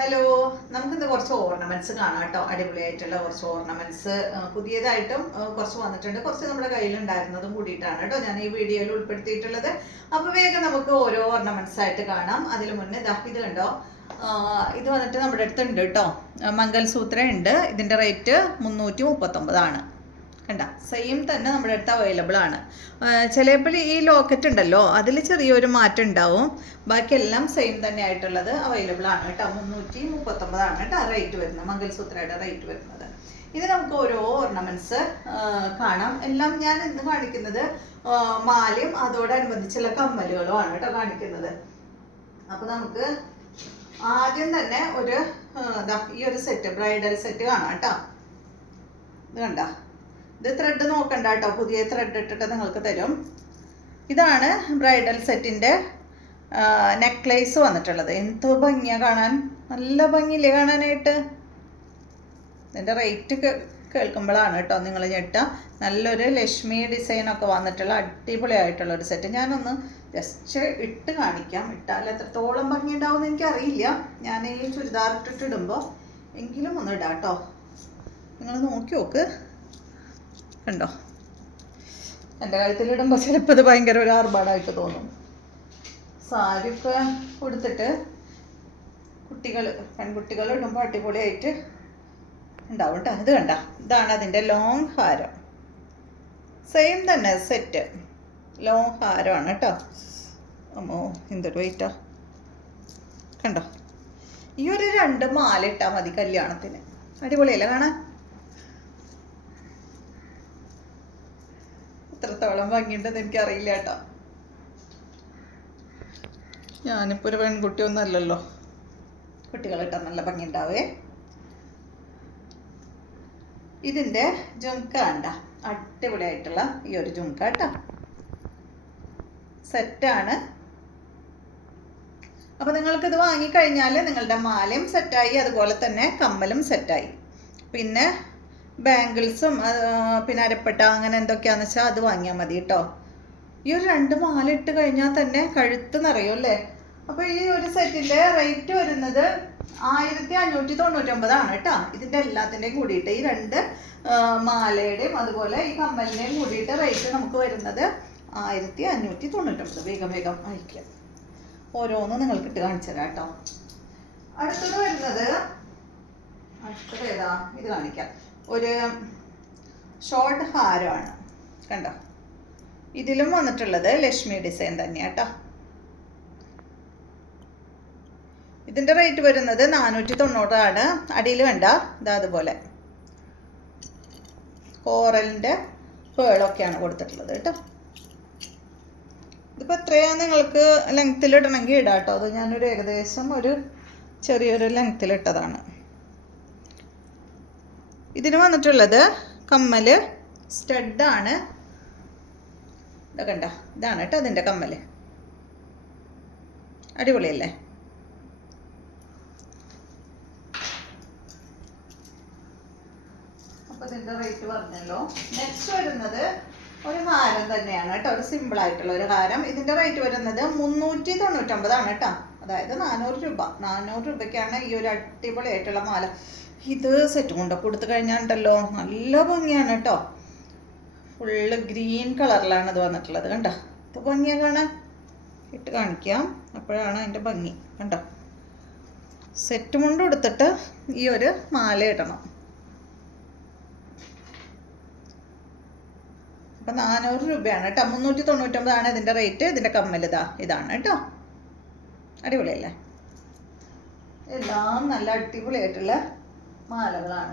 Hello, നമുക്കിന്ന് കുറച്ച് ornaments കാണാം കേട്ടോ. അടിപൊളിയായിട്ടുള്ള കുറച്ച് ഓർണമെന്റ്സ് പുതിയതായിട്ടും കുറച്ച് വന്നിട്ടുണ്ട്. കുറച്ച് നമ്മുടെ കയ്യിലുണ്ടായിരുന്നതും കൂടിയിട്ടാണ് കേട്ടോ ഞാൻ ഈ വീഡിയോയിൽ ഉൾപ്പെടുത്തിയിട്ടുള്ളത്. അപ്പോൾ വേഗം നമുക്ക് ഓരോ ഓർണമെന്റ്സ് ആയിട്ട് കാണാം. അതിന് മുന്നേ ഇത് കണ്ടോ, ഇത് വന്നിട്ട് നമ്മുടെ അടുത്തുണ്ട് കേട്ടോ. മംഗൽസൂത്ര ഉണ്ട്. ഇതിൻ്റെ റേറ്റ് 339 കണ്ട. സെയിം തന്നെ നമ്മുടെ അടുത്ത് അവൈലബിൾ ആണ്. ചിലപ്പോൾ ഈ ലോക്കറ്റ് ഉണ്ടല്ലോ, അതിൽ ചെറിയൊരു മാറ്റം ഉണ്ടാവും. ബാക്കിയെല്ലാം സെയിം തന്നെ ആയിട്ടുള്ളത് അവൈലബിൾ ആണ് കേട്ടോ. 339 കേട്ടോ റേറ്റ് വരുന്നത്, മംഗൽസൂത്രയുടെ റേറ്റ് വരുന്നത്. ഇത് നമുക്ക് ഓരോ ഓർണമെന്റ്സ് കാണാം. എല്ലാം ഞാൻ ഇന്ന് കാണിക്കുന്നത് മാലയും അതോടനുബന്ധിച്ചുള്ള കമ്മലുകളും ആണ് കേട്ടോ കാണിക്കുന്നത്. അപ്പോൾ നമുക്ക് ആദ്യം തന്നെ ഈ ഒരു സെറ്റ്, ബ്രൈഡൽ സെറ്റ് കാണാം കേട്ടോ. ഇത് കണ്ട, ഇത് ത്രെഡ് നോക്കണ്ട കേട്ടോ, പുതിയ ത്രെഡ് ഇട്ടിട്ട് നിങ്ങൾക്ക് തരും. ഇതാണ് ബ്രൈഡൽ സെറ്റിൻ്റെ നെക്ലേസ് വന്നിട്ടുള്ളത്. എന്തോ ഭംഗിയാണ് കാണാൻ, നല്ല ഭംഗിയില്ലേ കാണാനായിട്ട്. ഇതിൻ്റെ റേറ്റ് കേൾക്കുമ്പോഴാണ് കേട്ടോ നിങ്ങൾ ഞെട്ടുക. നല്ലൊരു ലക്ഷ്മി ഡിസൈനൊക്കെ വന്നിട്ടുള്ള അടിപൊളിയായിട്ടുള്ള ഒരു സെറ്റ്. ഞാനൊന്ന് ജസ്റ്റ് ഇട്ട് കാണിക്കാം. ഇട്ടാൽ എത്രത്തോളം ഭംഗി ഉണ്ടാവും എന്ന് എനിക്കറിയില്ല. ഞാൻ ഈ ചുരിദാർ ഇട്ടിട്ടിടുമ്പോൾ എങ്കിലും ഒന്ന് ഇടാം കേട്ടോ. നിങ്ങൾ നോക്കി നോക്ക്, കണ്ടോ. എൻ്റെ കഴുത്തിലിടുമ്പോൾ ചിലപ്പോൾ ഇത് ഭയങ്കര ഒരു ആർഭാടായിട്ട് തോന്നും. സാരിയൊക്കെ കൊടുത്തിട്ട് പെൺകുട്ടികൾ ഇടുമ്പോൾ അടിപൊളിയായിട്ട് ഉണ്ടാവും കേട്ടോ. ഇത് കണ്ട, ഇതാണ് അതിൻ്റെ ലോങ് ഹാരം. സെയിം തന്നെ സെറ്റ്, ലോങ് ഹാരമാണ് കേട്ടോ. അമ്മോ, എന്തൊരു വെയിറ്റാ കണ്ടോ. ഈ ഒരു 2 മാല ഇട്ടാൽ മതി കല്യാണത്തിന്. അടിപൊളിയല്ലേ കാണാൻ. എത്രത്തോളം ഭംഗിയുണ്ടെന്ന് എനിക്കറിയില്ല കേട്ടോ. ഞാനിപ്പോൾ ഒരു പെൺകുട്ടിയൊന്നും അല്ലല്ലോ. കുട്ടികളിട്ടാൽ നല്ല ഭംഗി ഉണ്ടാവേ. ഇതിൻ്റെ ജുംക്ക കണ്ട, അടിപൊളിയായിട്ടുള്ള ഈ ഒരു ജുംക്ക കേട്ടോ. സെറ്റാണ്. അപ്പോൾ നിങ്ങൾക്കിത് വാങ്ങിക്കഴിഞ്ഞാൽ നിങ്ങളുടെ മാലയും സെറ്റായി, അതുപോലെ തന്നെ കമ്മലും സെറ്റായി. പിന്നെ ബാംഗിൾസും പിന്നെ അരപ്പട്ട അങ്ങനെ എന്തൊക്കെയാണെന്ന് വെച്ചാൽ അത് വാങ്ങിയാൽ മതി കേട്ടോ. ഈ ഒരു 2 മാല ഇട്ട് കഴിഞ്ഞാൽ തന്നെ കഴുത്ത് നിറയും അല്ലേ. അപ്പോൾ ഈ ഒരു സെറ്റിൻ്റെ റേറ്റ് വരുന്നത് 1599 കേട്ടോ. ഇതിൻ്റെ എല്ലാത്തിൻ്റെയും കൂടിയിട്ട്, ഈ 2 മാലയുടെയും അതുപോലെ ഈ കമ്മലിൻ്റെയും കൂടിയിട്ട് റേറ്റ് നമുക്ക് വരുന്നത് 1599. വേഗം അയക്കാം. ഓരോന്നും നിങ്ങൾക്ക് ഇട്ട് കാണിച്ചു തരാം കേട്ടോ. അടുത്തത് വരുന്നത് ഏതാ, ഇത് കാണിക്കാം. ഒരു ഷോർട്ട് ഹാരമാണ് കണ്ടോ. ഇതിലും വന്നിട്ടുള്ളത് ലക്ഷ്മി ഡിസൈൻ തന്നെയാണ് കേട്ടോ. ഇതിൻ്റെ റേറ്റ് വരുന്നത് 490. അടിയിൽ കണ്ട ഇതാ അതുപോലെ കോറലിൻ്റെ പേളൊക്കെയാണ് കൊടുത്തിട്ടുള്ളത് കേട്ടോ. ഇതിപ്പോൾ എത്രയാണ് നിങ്ങൾക്ക് ലെങ്ത്തിലിടണമെങ്കിൽ ഇടാം കേട്ടോ. അത് ഞാനൊരു ഏകദേശം ഒരു ചെറിയൊരു ലെങ്ത്തിലിട്ടതാണ്. ഇതിന് വന്നിട്ടുള്ളത് കമ്മല് സ്റ്റഡാണ്. ഇതാ കണ്ട, ഇതാണ് കേട്ടോ അതിൻ്റെ കമ്മല്. അടിപൊളിയല്ലേ. അപ്പോൾ ഇതിൻ്റെ റേറ്റ് പറഞ്ഞല്ലോ. നെക്സ്റ്റ് വരുന്നത് ഒരു ഹാരം തന്നെയാണ് കേട്ടോ, ഒരു സിമ്പിളായിട്ടുള്ള ഒരു ഹാരം. ഇതിൻ്റെ റേറ്റ് വരുന്നത് 399 കേട്ടോ. അതായത് 400 രൂപ. 400 രൂപയ്ക്കാണ് ഈ ഒരു അടിപൊളിയായിട്ടുള്ള മാല. ഇത് സെറ്റ് കൊണ്ടൊക്കെ കൊടുത്തു കഴിഞ്ഞാണ്ടല്ലോ നല്ല ഭംഗിയാണ് കേട്ടോ. ഫുള്ള് ഗ്രീൻ കളറിലാണ് ഇത് വന്നിട്ടുള്ളത് കണ്ടോ. ഇത് ഭംഗിയാണ് കാണാൻ. ഇട്ട് കാണിക്കാം, അപ്പോഴാണ് അതിൻ്റെ ഭംഗി കണ്ടോ. സെറ്റ് കൊണ്ട് കൊടുത്തിട്ട് ഈ ഒരു മാല ഇടണം. അപ്പം 400 രൂപയാണ് കേട്ടോ. 399 ഇതിൻ്റെ റേറ്റ്. ഇതിൻ്റെ കമ്മൽ ഇതാണ് കേട്ടോ. അടിപൊളിയല്ലേ. എല്ലാം നല്ല അടിപൊളിയായിട്ടുള്ള മാലകളാണ്.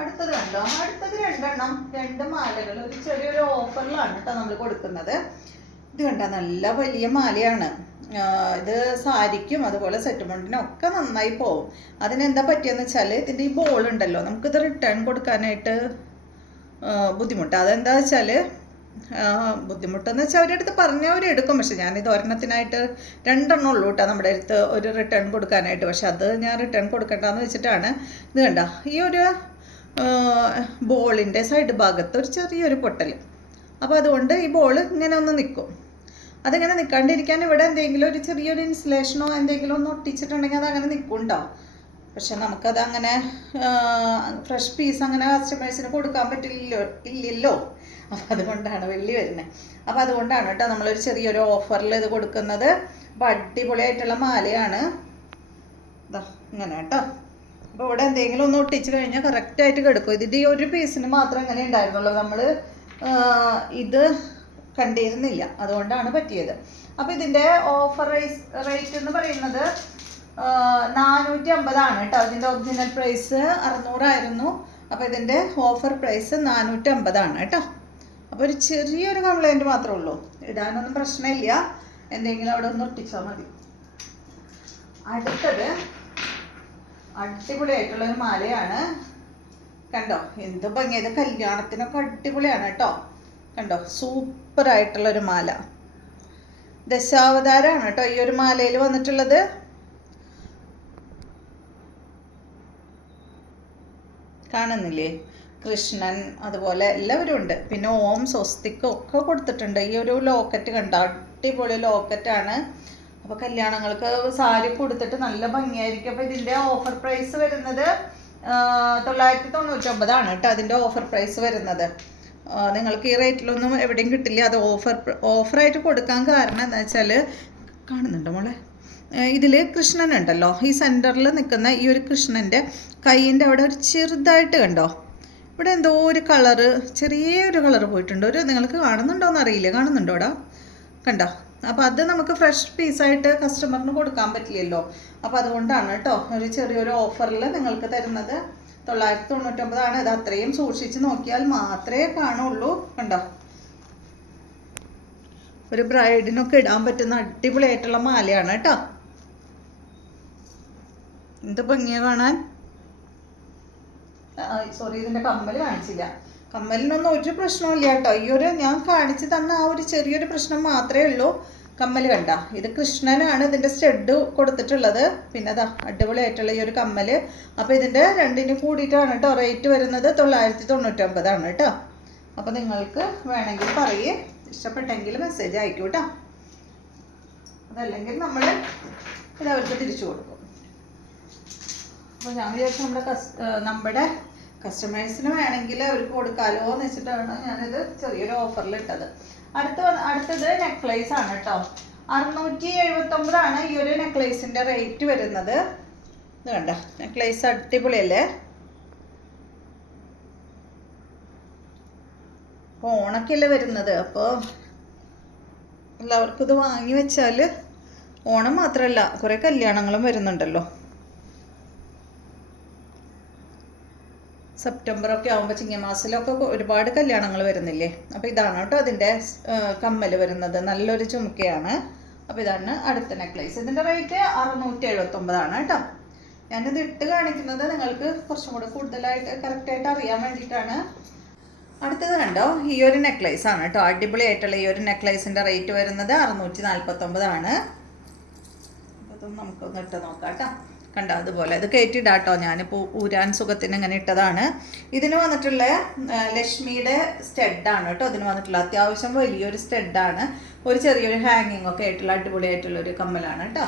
അടുത്തത് കണ്ടോ, അടുത്തത് 2 മാലകൾ ഒരു ചെറിയൊരു ഓഫറിലാണ് കേട്ടോ നമ്മൾ കൊടുക്കുന്നത്. ഇത് കണ്ട, നല്ല വലിയ മാലയാണ്. ഇത് സാരിക്കും അതുപോലെ സെറ്റുമെൻറ്റിനും ഒക്കെ നന്നായി പോകും. അതിനെന്താ പറ്റിയെന്ന് വെച്ചാൽ ഇതിൻ്റെ ഈ ബോൾ ഉണ്ടല്ലോ, നമുക്കിത് റിട്ടേൺ കൊടുക്കാനായിട്ട് ബുദ്ധിമുട്ടാണ്. അതെന്താ വെച്ചാൽ ബുദ്ധിമുട്ടെന്ന് വെച്ചാൽ അവരുടെ അടുത്ത് പറഞ്ഞാൽ അവരെടുക്കും. പക്ഷെ ഞാനിത് ഒരെണ്ണത്തിനായിട്ട് 2 ഉള്ളൂ കേട്ടോ നമ്മുടെ അടുത്ത് ഒരു റിട്ടേൺ കൊടുക്കാനായിട്ട്. പക്ഷെ അത് ഞാൻ റിട്ടേൺ കൊടുക്കണ്ടെന്ന് വെച്ചിട്ടാണ്. ഇത് കണ്ട, ഈ ഒരു ബോളിൻ്റെ സൈഡ് ഭാഗത്ത് ഒരു ചെറിയൊരു പൊട്ടൽ. അപ്പോൾ അതുകൊണ്ട് ഈ ബോൾ ഇങ്ങനെ ഒന്ന് നിൽക്കും. അതിങ്ങനെ നിൽക്കാണ്ടിരിക്കാൻ ഇവിടെ എന്തെങ്കിലും ഒരു ചെറിയൊരു ഇൻസുലേഷനോ എന്തെങ്കിലും ഒന്ന് ഒട്ടിച്ചിട്ടുണ്ടെങ്കിൽ അതങ്ങനെ നിൽക്കുന്നുണ്ടോ. പക്ഷെ നമുക്കത് അങ്ങനെ ഫ്രഷ് പീസ് അങ്ങനെ കസ്റ്റമേഴ്സിന് കൊടുക്കാൻ ഇല്ലല്ലോ. അപ്പം അതുകൊണ്ടാണ് വെള്ളി വരുന്നത്. അപ്പം അതുകൊണ്ടാണ് കേട്ടോ നമ്മളൊരു ചെറിയൊരു ഓഫറിൽ ഇത് കൊടുക്കുന്നത്. അപ്പം അടിപൊളിയായിട്ടുള്ള മാലയാണ്. ഇതാ ഇങ്ങനെ കേട്ടോ. അപ്പോൾ ഇവിടെ എന്തെങ്കിലും ഒന്ന് ഒട്ടിച്ച് കഴിഞ്ഞാൽ കറക്റ്റായിട്ട് കിടക്കും. ഇതിൻ്റെ ഈ ഒരു പീസിന് മാത്രം ഇങ്ങനെ ഉണ്ടായിരുന്നുള്ളൂ. നമ്മൾ ഇത് കണ്ടിരുന്നില്ല, അതുകൊണ്ടാണ് പറ്റിയത്. അപ്പോൾ ഇതിൻ്റെ ഓഫർ റേറ്റ് എന്ന് പറയുന്നത് 450 കേട്ടോ. ഇതിൻ്റെ ഒറിജിനൽ പ്രൈസ് 600 ആയിരുന്നു. അപ്പോൾ ഇതിൻ്റെ ഓഫർ പ്രൈസ് 450 കേട്ടോ. അപ്പോൾ ഒരു ചെറിയൊരു കംപ്ലൈൻറ്റ് മാത്രമേ ഉള്ളൂ. ഇടാനൊന്നും പ്രശ്നമില്ല, എന്തെങ്കിലും അവിടെ ഒന്ന് ഒട്ടിച്ചാൽ മതി. അടുത്തത് അടിപൊളിയായിട്ടുള്ളൊരു മാലയാണ്. കണ്ടോ എന്ത് ഭംഗിയത്, കല്യാണത്തിനൊക്കെ അടിപൊളിയാണ് കേട്ടോ. കണ്ടോ സൂപ്പറായിട്ടുള്ളൊരു മാല. ദശാവതാരമാണ് കേട്ടോ ഈ ഒരു മാലയിൽ വന്നിട്ടുള്ളത്. കാണുന്നില്ലേ? കൃഷ്ണൻ അതുപോലെ എല്ലാവരും ഉണ്ട്. പിന്നെ ഓം സ്വസ്തിക്കും ഒക്കെ കൊടുത്തിട്ടുണ്ട്. ഈ ഒരു ലോക്കറ്റ് കണ്ടോ, അടിപൊളി ലോക്കറ്റാണ്. അപ്പോൾ കല്യാണങ്ങൾക്ക് സാരി കൊടുത്തിട്ട് നല്ല ഭംഗിയായിരിക്കും. അപ്പോൾ ഇതിൻ്റെ ഓഫർ പ്രൈസ് വരുന്നത് 999 കേട്ടോ. അതിൻ്റെ ഓഫർ പ്രൈസ് വരുന്നത് നിങ്ങൾക്ക് ഈ റേറ്റിലൊന്നും എവിടെയും കിട്ടില്ല. അത് ഓഫറായിട്ട് കൊടുക്കാൻ കാരണം എന്താ വെച്ചാൽ, കാണുന്നുണ്ടോ മോളെ, ഇതിൽ കൃഷ്ണനുണ്ടല്ലോ, ഈ സെൻറ്ററിൽ നിൽക്കുന്ന ഈ ഒരു കൃഷ്ണൻ്റെ കൈയിൻ്റെ അവിടെ ഒരു ചെറുതായിട്ട് കണ്ടോ, ഇവിടെ എന്തോ ഒരു കളറ്, ചെറിയൊരു കളറ് പോയിട്ടുണ്ട്. നിങ്ങൾക്ക് കാണുന്നുണ്ടോയെന്ന് അറിയില്ല. കാണുന്നുണ്ടോടാ? കണ്ടോ? അപ്പോൾ അത് നമുക്ക് ഫ്രഷ് പീസായിട്ട് കസ്റ്റമറിന് കൊടുക്കാൻ പറ്റില്ലല്ലോ. അപ്പോൾ അതുകൊണ്ടാണ് കേട്ടോ ഒരു ചെറിയൊരു ഓഫറിൽ നിങ്ങൾക്ക് തരുന്നത്. 999 ഇത് അത്രയും സൂക്ഷിച്ച് നോക്കിയാൽ മാത്രമേ കാണുള്ളൂ. കണ്ടോ, ഒരു ബ്രൈഡിനൊക്കെ ഇടാൻ പറ്റുന്ന അടിപൊളിയായിട്ടുള്ള മാലയാണ് കേട്ടോ. എന്ത് ഭംഗിയാണ് കാണാൻ. സോറി, ഇതിൻ്റെ കമ്മൽ കാണിച്ചില്ല. കമ്മലിനൊന്നും ഒരു പ്രശ്നമില്ല കേട്ടോ. ഈ ഒരു ഞാൻ കാണിച്ചു തന്ന ആ ഒരു ചെറിയൊരു പ്രശ്നം മാത്രമേ ഉള്ളൂ. കമ്മൽ കണ്ട, ഇത് കൃഷ്ണനാണ് ഇതിൻ്റെ സ്റ്റഡ് കൊടുത്തിട്ടുള്ളത്. പിന്നെ അതാ അടിപൊളിയായിട്ടുള്ള ഈ ഒരു കമ്മൽ. അപ്പോൾ ഇതിൻ്റെ രണ്ടിനും കൂടിയിട്ടാണ് കേട്ടോ റേറ്റ് വരുന്നത്. 999 കേട്ടോ. അപ്പോൾ നിങ്ങൾക്ക് വേണമെങ്കിൽ പറയേ, ഇഷ്ടപ്പെട്ടെങ്കിൽ മെസ്സേജ് അയക്കൂ കേട്ടോ. അതല്ലെങ്കിൽ നമ്മൾ ഇത് അവർക്ക് തിരിച്ചു കൊടുക്കും. അപ്പോൾ ഞാൻ വിചാരിച്ചു നമ്മുടെ കസ്റ്റമേഴ്സിന് വേണമെങ്കിൽ അവർക്ക് കൊടുക്കാമല്ലോ എന്ന് വെച്ചിട്ടാണ് ഞാനിത് ചെറിയൊരു ഓഫറിൽ ഇട്ടത്. അടുത്തത് നെക്ലേസ് ആണ് കേട്ടോ. 679 ഈ ഒരു നെക്ലേസിൻ്റെ റേറ്റ് വരുന്നത്. ഇത് കണ്ട, നെക്ലേസ് അടിപൊളിയല്ലേ? ഓണൊക്കെയല്ലേ വരുന്നത്. അപ്പോൾ എല്ലാവർക്കും ഇത് വാങ്ങി വെച്ചാൽ ഓണം മാത്രമല്ല കുറേ കല്യാണങ്ങളും വരുന്നുണ്ടല്ലോ. സെപ്റ്റംബറൊക്കെ ആകുമ്പോൾ ചിങ്ങമാസത്തിലൊക്കെ ഒരുപാട് കല്യാണങ്ങൾ വരുന്നില്ലേ. അപ്പോൾ ഇതാണ് കേട്ടോ അതിൻ്റെ കമ്മൽ വരുന്നത്. നല്ലൊരു ചുമക്കയാണ്. അപ്പോൾ ഇതാണ് അടുത്ത നെക്ലേസ്. ഇതിൻ്റെ റേറ്റ് 679 കേട്ടോ. ഞാനിത് ഇട്ട് കാണിക്കുന്നത് നിങ്ങൾക്ക് കുറച്ചും കൂടെ കൂടുതലായിട്ട് കറക്റ്റായിട്ട് അറിയാൻ വേണ്ടിയിട്ടാണ്. അടുത്തത് കണ്ടോ, ഈ ഒരു നെക്ലേസ് ആണ് കേട്ടോ. അടിപൊളിയായിട്ടുള്ള ഈ ഒരു നെക്ലേസിൻ്റെ റേറ്റ് വരുന്നത് 649. അപ്പോൾ ഇതൊന്നും നമുക്കൊന്ന് ഇട്ട് നോക്കാം കേട്ടോ. കണ്ടോ, അതുപോലെ ഇത് കയറ്റിയിടാം കേട്ടോ. ഞാനിപ്പോൾ ഊരാൻ സുഖത്തിന് ഇങ്ങനെ ഇട്ടതാണ്. ഇതിന് വന്നിട്ടുള്ള ലക്ഷ്മിയുടെ സ്റ്റെഡാണ് കേട്ടോ. ഇതിന് വന്നിട്ടുള്ള അത്യാവശ്യം വലിയൊരു സ്റ്റെഡാണ്. ഒരു ചെറിയൊരു ഹാങ്ങിങ് ഒക്കെ ആയിട്ടുള്ള അടിപൊളിയായിട്ടുള്ളൊരു കമ്മലാണ് കേട്ടോ.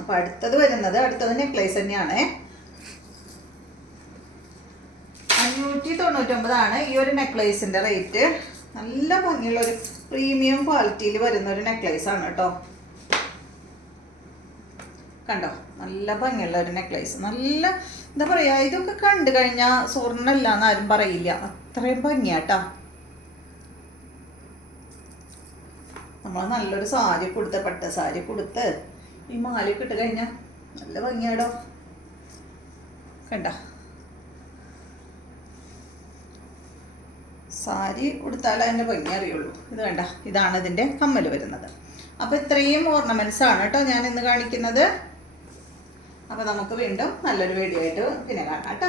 അപ്പോൾ അടുത്തത് നെക്ലേസ് തന്നെയാണ്. 599 ഈ ഒരു നെക്ലേസിൻ്റെ റേറ്റ്. നല്ല ഭംഗിയുള്ളൊരു പ്രീമിയം ക്വാളിറ്റിയിൽ വരുന്ന ഒരു നെക്ലേസ് ആണ് കേട്ടോ. കണ്ടോ, നല്ല ഭംഗിയുള്ള ഒരു നെക്ലേസ്. നല്ല എന്താ പറയുക, ഇതൊക്കെ കണ്ടു കഴിഞ്ഞാൽ സ്വർണ്ണമല്ല എന്ന് ആരും പറയില്ല, അത്രയും ഭംഗിയാട്ടോ. നമ്മൾ നല്ലൊരു സാരി കൊടുത്ത്, പട്ട് സാരി കൊടുത്ത് ഈ മാലയൊക്കെ ഇട്ട് കഴിഞ്ഞാൽ നല്ല ഭംഗിയാടോ. കണ്ട, സാരി ഉടുത്താലേ അതിൻ്റെ ഭംഗി അറിയുള്ളൂ. ഇത് കണ്ട, ഇതാണ് ഇതിൻ്റെ കമ്മൽ വരുന്നത്. അപ്പോൾ ഇത്രയും ഓർണമെൻറ്റ്സ് ആണ് കേട്ടോ ഞാൻ ഇന്ന് കാണിക്കുന്നത്. അപ്പോൾ നമുക്ക് വീണ്ടും നല്ലൊരു വീഡിയോ ആയിട്ട് പിന്നെ കാണാം കേട്ടോ.